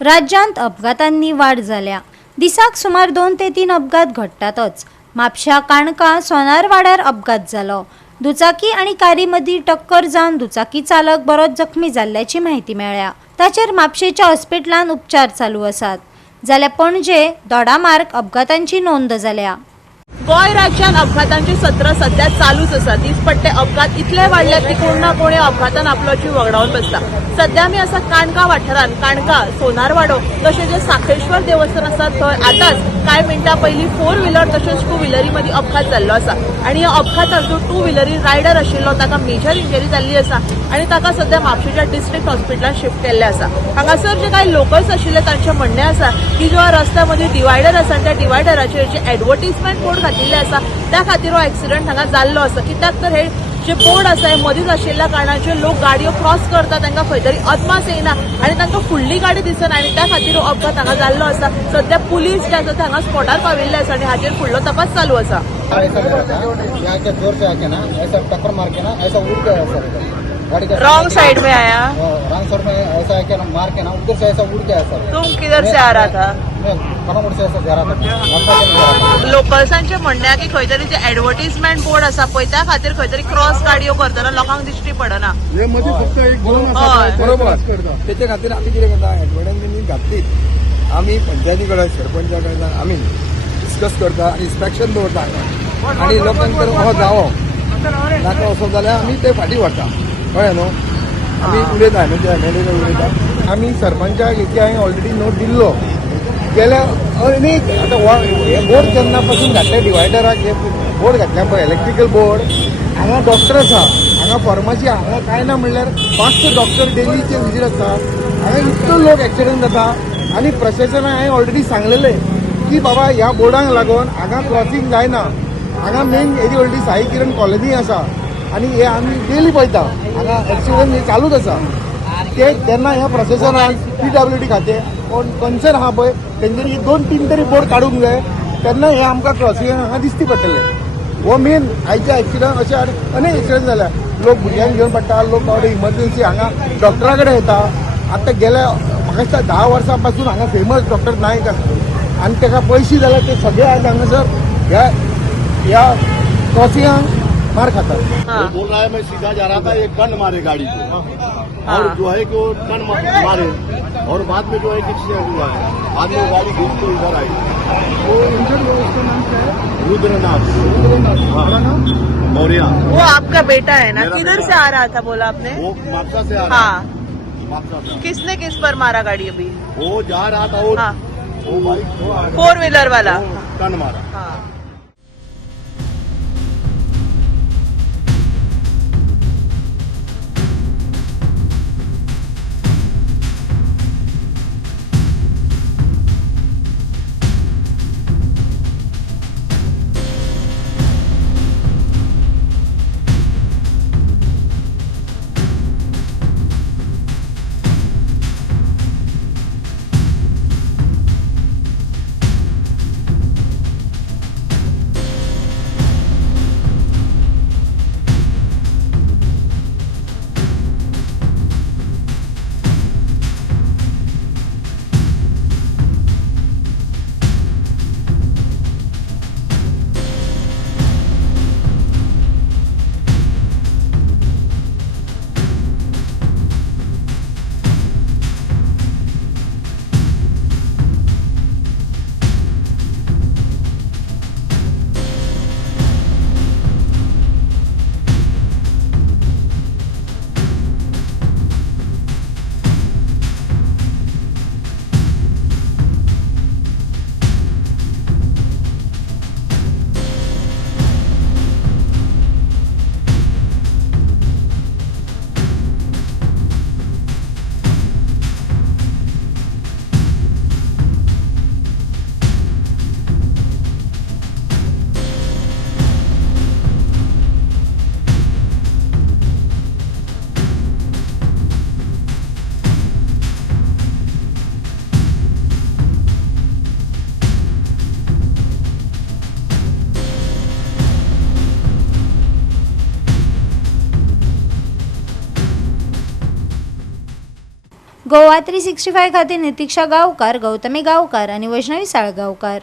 राज्यांत अपघातांनी वाढ जाल्या। दिसाक सुमार 2 ते 3 अपघात घडटातच। म्हापशा काणका सोनारवाड्यार अपघात जालो। दुचाकी आणि कारी मदीं टक्कर जावन दुचाकी चालक बरोच जखमी जाल्ल्याची माहिती मेळ्ळ्या। ताचेर म्हापशेच्या हॉस्पिटलांत उपचार चालू आसात। जाल्यार पणजे दोडामार्ग अपघातांची नोंद जाल्या। गोय राज्यात अपघातांची सत्र सध्या चालूच आसा। दिसपट्टे अपघात इतले वाढल्यात की कोण ना कोणी अपघातान आपलो जीव वगडावन बसता। सध्या मी असा काणका वाठारात काणका सोनारवाडो तशेंच जे साखेश्वर देवस्थान आसा थंय आताच कांय मिनटां पयलीं 4 व्हिलर तशेंच 2 व्हिलरी मदीं अपघात जाल्लो आसा आणि ह्या अपघाताक जो 2 व्हिलरी रायडर आशिल्लो ताका मेजर इंजरी जाल्ली आसा आणि ताका सध्या म्हापशेच्या डिस्ट्रिक्ट हॉस्पिटलांत शिफ्ट केल्ले आसा। हांगासर जे काही लोकल्स आशिल्ले तांचें म्हणणें आसा की जो रस्त्या मदीं डिवायडर आसा त्या डिवायडराचेर जे एडवर्टिजमेंट बोर्ड घातिल्ले आसा त्या खातीर हो एक्सिडंट हांगा जाल्लो आसा। कित्याक तर हे जे बोर्ड आसा हे मदींच आशिल्ल्या कारणाचे लोक गाडयो क्रॉस करता तांकां खंय तरी अदमास येना आनी तांकां फुडली गाडी दिसना आणि त्या खातीर हो अपघात हांगा जाल्लो आसा। सध्या पुलीस जे आसा ते हांगा स्पॉटार पाविल्ले आसा आणि हाचेर फुडलो तपास चालू आसा। रॉन्ग साइड में आया, रॉन्ग साइड में ऐसा है क्या मार के ना उधर से ऐसा उड़ गया सर। तुम किधर से आ रहा था? मैं कनामुड़ से ऐसा जा रहा था। लोकल्सांचे म्हणणे की खंय तरी जे एडवर्टिजमेंट बोर्ड आसा पळय त्या खातीर खंय तरी क्रॉस गाडयो करतना लोकांक दिश्टी पडना। हे मध्ये फक्त एक दोन बरोबर त्याच्या खातीर आमी कितें करता एडवर्टायजमेंट घातली आमी पंचायती कडेन सरपंचा कडेन आमी डिस्कस करता आनी इन्स्पेक्शन दवरता आनी लोकांक जर हो जावो नाका असो जाल्यार आमी ते फाटीं व्हरता कळ्ळें न्हू। आमी उलयता म्हणजे एमएलए उलयता आमी सरपंचाक हेची हांवें ऑलरेडी नोट दिल्लो गेल्या अनेक आतां हे बोर्ड जेन्ना पासून घातले डिवायडराक हे बोर्ड घातल्या पळय इलेक्ट्रिकल बोर्ड हांगा डॉक्टर आसा हांगा फार्मासी हांगा कांय ना म्हणल्यार 5 डॉक्टर डेलीचे विजीट आसता। हांगा इतलो लोक एक्सिडंट जाता आनी प्रशासनाक हांवें ऑलरेडी सांगलेलें की बाबा ह्या बोर्डाक लागून हांगा क्रॉसींग जायना। हांगा मेन हेजी ऑलरेडी साई किरण कॉलनी आसा आणि हे आम्ही डेली पळयता हांगा एक्सिडंट हे चालूच आसा। ते तेन्ना ह्या प्रशासनान PWD खाते कन्सर्न आहा पळय तेंच्यांनी 2-3 तरी बोर्ड काडूंक जाय तेन्ना हे आमकां क्रॉसींग हांगा दिसती पडटलें। हो मेन आयचे एक्सिडंट अशे अनेक एक्सिडंट जाल्या लोक भुरग्यांक घेवन पडटा लोक बाबडे इमर्जन्सी हांगा डॉक्टरा कडेन येता। आतां गेल्या म्हाका दिसता 10 वर्सां पासून हांगा फेमस डॉक्टर नायक आसा आनी ताका पयशे जाल्यार ते सगळे आज हांगासर ह्या क्रॉसिंगाक मार खाता। वो बोल रहा है मैं सीधा जा रहा था एक टर्न मारे गाड़ी को और जो है कि वो टर्न मारे और बाद में जो है कि एक्सीडेंट हुआ है। बाद में गाड़ी घूम के इधर आई। वो इंजर्ड हुआ उसका नाम क्या है? रुद्रनाथ। हाँ मौर्य। वो आपका बेटा है ना? किधर से आ रहा था बोला आपने? वो मापसा से आ रहा हाँ। मापसा से। किसने किस पर मारा गाड़ी अभी? वो जा रहा था वो हाँ। वो बाइक 4 व्हीलर वाला टर्न मारा। हाँ। गोवा 365 खातीर नितीक्षा गांवकार, गौतमी गांवकार आनी वैष्णवी साळगांवकार.